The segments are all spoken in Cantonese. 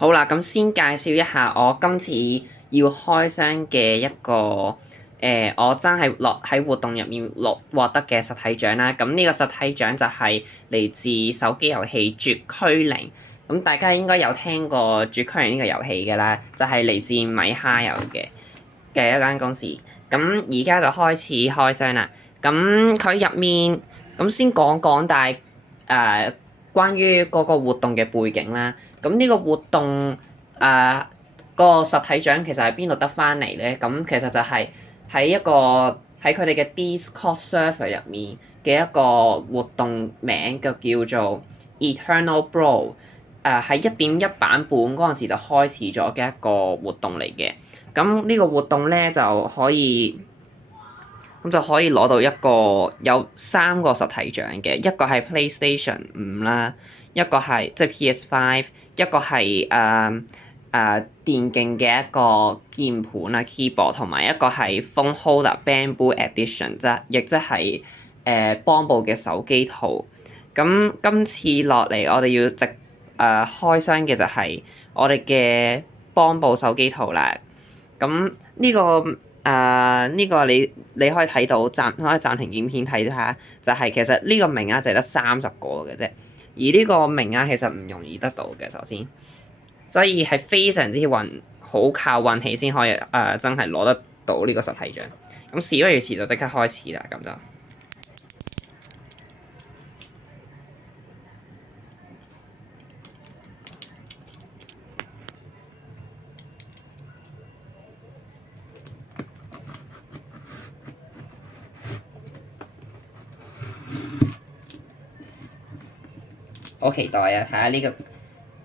好啦，咁先介紹一下我今次要開箱嘅一個我真係喺活動入面獲得嘅實體獎啦。咁呢個實體獎就係嚟自手機遊戲絕區零。咁大家應該有聽過絕區零呢個遊戲嘅啦，就係嚟自米哈遊嘅一間公司。咁而家就開始開箱啦。咁佢入面咁先講講，但係關於嗰個活動嘅背景啦。咁呢個活動個實體獎其實喺邊度得翻嚟咧？咁其實就係喺佢哋嘅 Discord server 入面嘅一個活動名就叫做 Eternal Brawl。喺1.1版本嗰陣時就開始咗嘅一個活動嚟嘅。咁呢個活動咧就可以攞到有3個實體獎嘅，一個係 PlayStation 5啦，一個係即係 PS5，一個係電競嘅一個鍵盤啦 keyboard，同埋一個係 Phone Holder Bamboo Edition 亦即係邦布嘅手機套。咁今次落嚟，我哋要開箱嘅就係我哋嘅邦布手機套啦。咁呢個你可以睇到可以暫停影片睇下，就係其實呢個名額就係得30個嘅啫，而呢個名額其實唔容易得到嘅，首先，所以係非常之好靠運氣先可以真係攞得到呢個實體獎。咁事不宜遲，就即刻開始啦，咁就。好期待啊！睇下呢個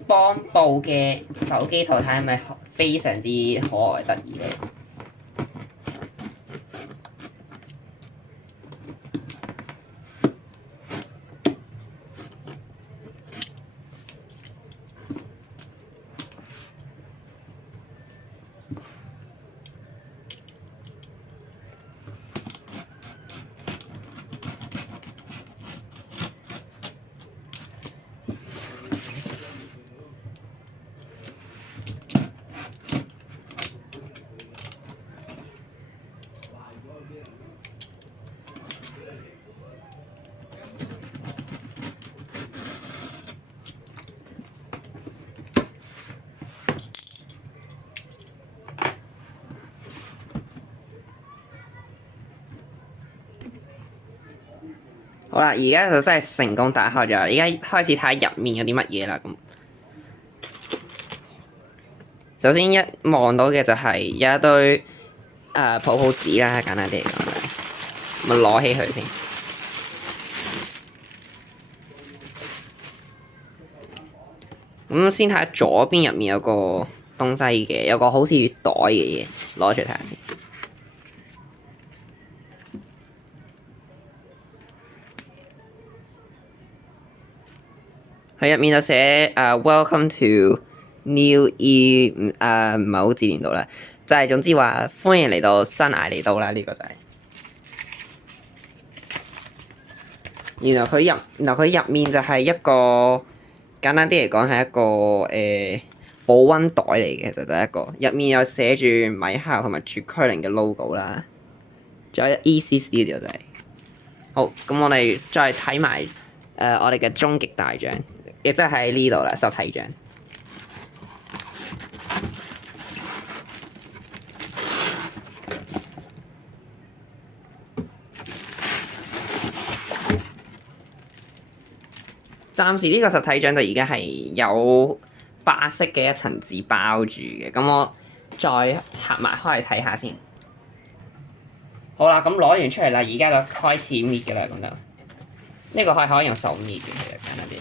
邦布嘅手機套，睇下係咪非常之可愛得意咧。好啦，而家就真係成功打開咗，而家開始睇下入面有啲乜嘢啦。咁首先一望到嘅就係有一堆泡泡紙啦，簡單啲嚟講，咪攞起佢先。咁先睇下左邊入面有個東西嘅，有個好似袋嘅嘢，攞出嚟睇下先。佢入面就寫Welcome to New E 唔係好字念到啦，就係總之話歡迎嚟到新艾利都啦，呢個就係。然後佢入面就係一個簡單啲嚟講係一個保溫袋嚟嘅，就係一個入面有寫住米哈同埋絕區零嘅 logo 啦，仲有 EC Studio 就係。好，咁我哋再睇埋我哋嘅終極大獎。亦即係喺呢度啦，實體獎。暫時呢個實體獎就而家係有白色嘅一層紙包住嘅，咁我再拆埋開嚟睇下先。好啦，咁攞完出嚟啦，而家就開始搣嘅啦，咁就呢個可以用手搣嘅，其實簡單啲。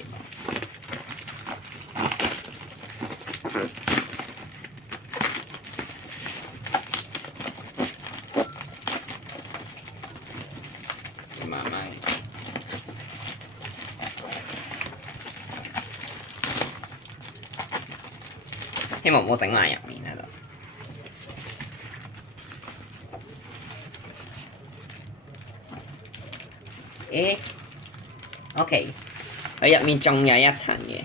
慢慢，希望唔好整爛入面喺度。OK，佢入面仲有一層嘅，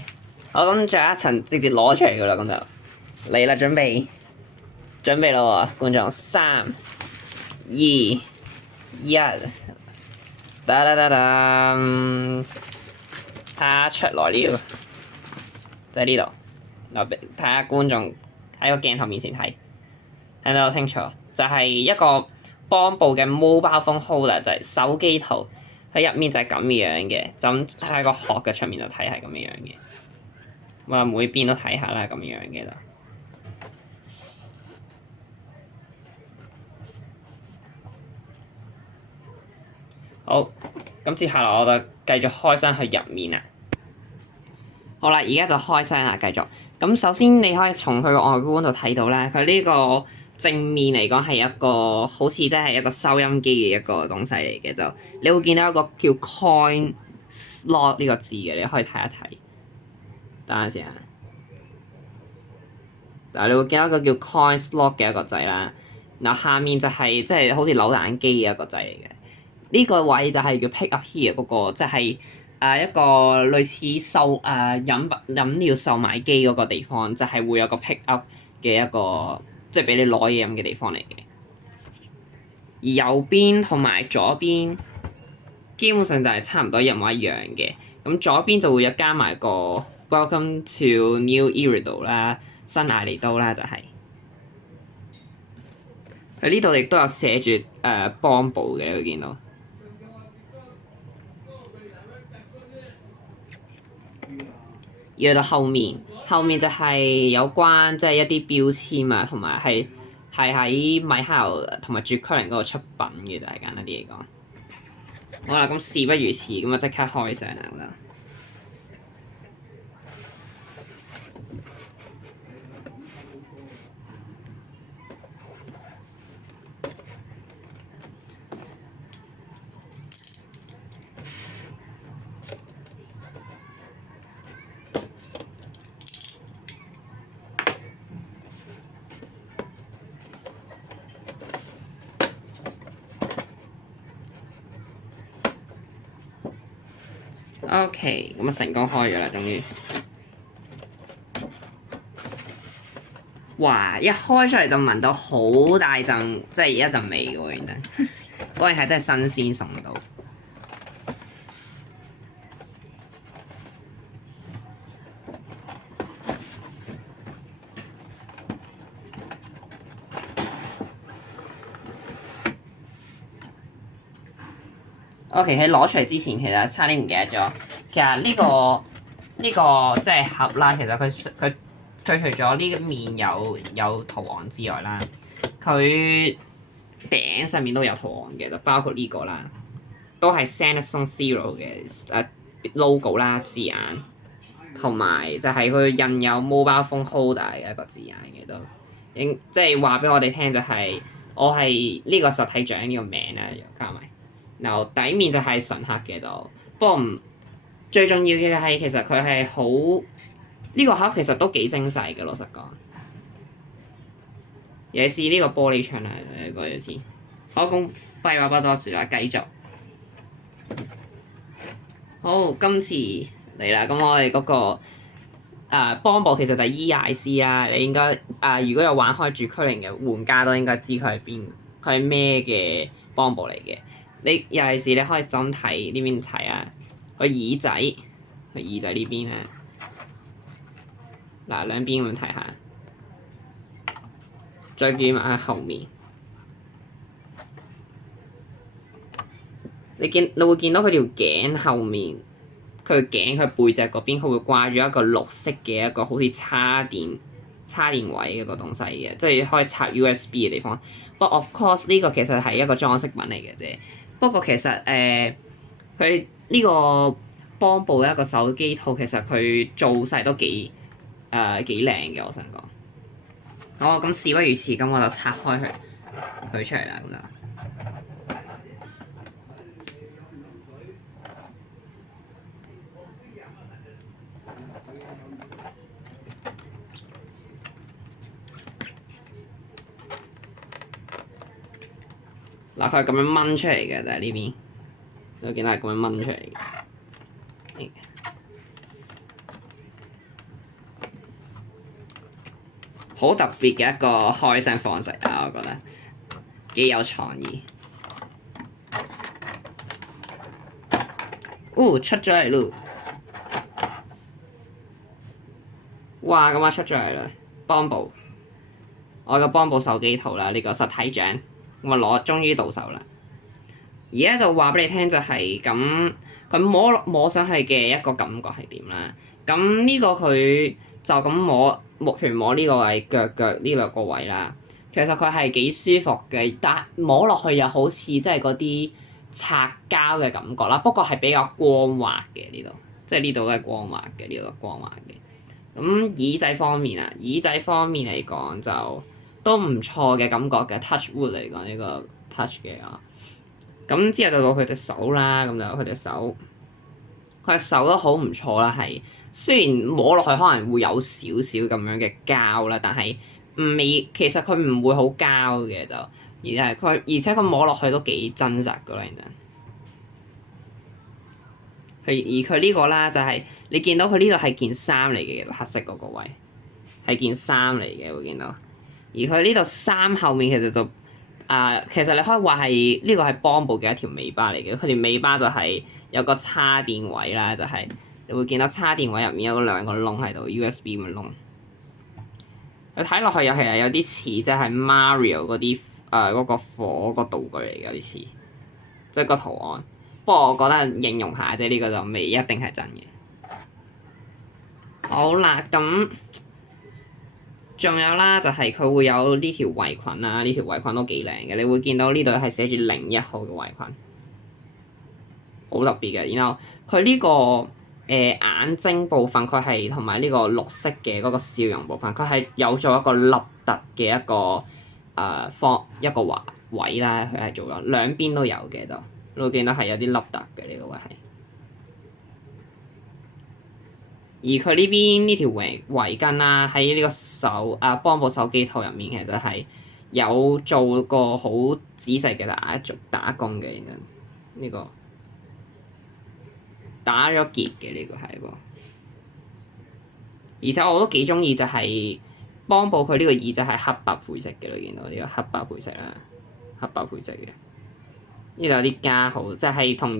好，咁最後一層直接攞出嚟噶啦，咁就嚟啦，準備啦喎，觀眾3、2、1，得啦得啦，它出來了，就喺呢度。嗱，睇下觀眾喺個鏡頭面前睇得好清楚，就係一個邦寶嘅 mobile phone holder，就係手機套，喺入面就係咁樣嘅，就咁喺個殼嘅出面就睇係咁樣嘅。咁啊，每邊都睇下啦，咁樣嘅啦。好，咁接下來我就繼續開箱去入面啦。好啦，而家就開箱啦，繼續。咁首先你可以從佢個外觀度睇到咧，佢呢個正面嚟講係一個好似真係一個收音機嘅一個東西嚟嘅，就你會見到一個叫 Coin Slot 呢個字嘅，你可以睇一睇。等陣先啊！嗱，你會見到一個叫 Coin Slot 嘅一個掣啦。嗱，下面就係即係好似扭蛋機嘅一個掣嚟嘅。呢個位就係叫 Pick Up Here 嗰個，即係一個類似飲料售賣機嗰個地方，就係會有個 Pick Up 嘅一個，即係俾你攞嘢飲嘅地方嚟嘅。而右邊同埋左邊基本上就係差唔多一模一樣嘅。咁左邊就會有加埋個 Welcome to New Erido 啦，新艾利都啦就係。佢呢度亦都有寫住邦寶嘅，你會見到。而去到後面就係有關即係一啲標籤啊，同埋係喺米哈遊同埋絕區零嗰度出品嘅，就係簡單啲嚟講。好啦，咁事不宜遲，咁啊即刻開箱啦，我覺得。OK，咁啊成功開咗啦，終於。哇！一開出嚟就聞到好大陣，即係一陣味喎，原來。果然係真係新鮮送到。OK，喺攞出嚟之前，其實差啲唔記得咗。其實呢個即係盒啦，其實佢除咗呢個面有圖案之外啦，佢頂上面都有圖案嘅，就包括呢個啦，都係 Samsung Zero 嘅logo 啦字眼，同埋就係佢印有 mobile phone holder 嘅一個字眼嘅都，即係話俾我哋聽就係我係呢個實體獎呢個名啦，加埋。然後底面就係純黑嘅度，不過最重要嘅係其實佢係好呢個盒其實都幾精細嘅，老實講。尤其是呢個玻璃窗啦，你講咗先。好，咁廢話不多說啦，繼續。好，今次嚟啦，咁我哋嗰個邦寶其實就係 EIC 啦，你應該如果有玩開絕區零嘅玩家都應該知佢係咩嘅邦寶嚟嘅。你尤其是你可以就咁睇呢邊睇啊，個耳仔呢邊啊，嗱兩邊咁樣睇下，再見埋喺後面，你會見到佢條頸後面，佢背脊嗰邊，佢會掛住一個綠色嘅一個好似叉電位嘅個東西嘅，即係可以插 USB 嘅地方。But of course 呢個其實係一個裝飾品嚟嘅啫。不過其實佢呢個邦寶一個手機套，其實佢造勢都幾靚嘅，我想講。好，咁事不宜遲，咁我就拆開佢出嚟啦，咁就。嗱，佢係咁樣掹出嚟嘅，就係呢邊，你見到係咁樣掹出嚟嘅。好特別嘅一個開箱方式啊！我覺得幾有創意。出咗嚟咯！哇，咁啊出咗嚟啦！邦寶，我個邦寶手機套啦，呢個實體獎，咁啊終於到手啦！而家就話俾你聽就係咁，佢摸上去嘅一個感覺係點啦？咁呢個佢就咁譬如摸呢個位腳呢兩個位啦，其實佢係幾舒服嘅，但摸落去又好似即係嗰啲擦膠嘅感覺啦，不過係比較光滑嘅呢度，即係呢度都係光滑嘅，呢度光滑嘅。咁耳仔方面啊，耳仔方面嚟講就都唔錯嘅感覺嘅 touch wood 嚟講呢個 touch 嘅啊。咁之後就到佢隻手啦，咁就佢隻手，佢隻手都好唔錯啦，係雖然摸落去可能會有少少咁樣嘅膠啦，但係其實佢唔會好膠嘅就，而且佢摸落去都幾真實噶啦，其實。而佢呢個啦就係、你見到佢呢度係件衫嚟嘅，黑色嗰個位係件衫嚟嘅，會見到。而佢呢度衫後面其實就其實你可以話係呢個係邦寶嘅一條尾巴嚟嘅，佢條尾巴就係有個叉電位啦，就係、你會見到叉電位入面有兩個窿喺度 ，USB 咁嘅窿。佢睇落去又其實有啲似即係 Mario 嗰啲嗰個火個道具嚟嘅，有啲似，即係個圖案。不過我覺得形容下啫，呢個就未一定係真嘅。好啦，咁仲有啦，就係佢會有呢條圍裙啦，呢條圍裙都幾靚嘅。你會見到呢度係寫住01號嘅圍裙，好特別嘅。然後佢呢個眼睛部分，佢係同埋呢個綠色嘅嗰個笑容部分，佢係有做一個凹凸嘅一個一個位啦，佢係做咗兩邊都有嘅就。你會見到係有啲凹凸嘅呢個位係，而佢呢邊呢條圍巾啦，喺呢個邦寶手機套入面其實係有做過好仔細嘅打工嘅，呢個打咗結嘅呢個係喎，而且我都幾中意就係邦寶佢呢個耳仔係黑白配色嘅，你見到呢個黑白配色啦，黑白配色嘅。呢度有啲加號，即係同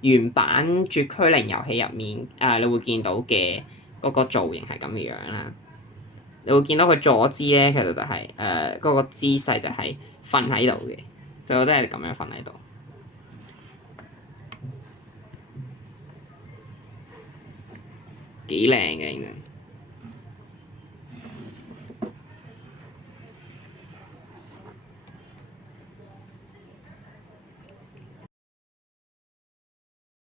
原版絕區零遊戲入面你會見到嘅嗰個造型係咁嘅樣啦。你會見到佢坐姿咧，其實就係嗰個姿勢就係瞓喺度嘅，就真係咁樣瞓喺度，幾靚嘅。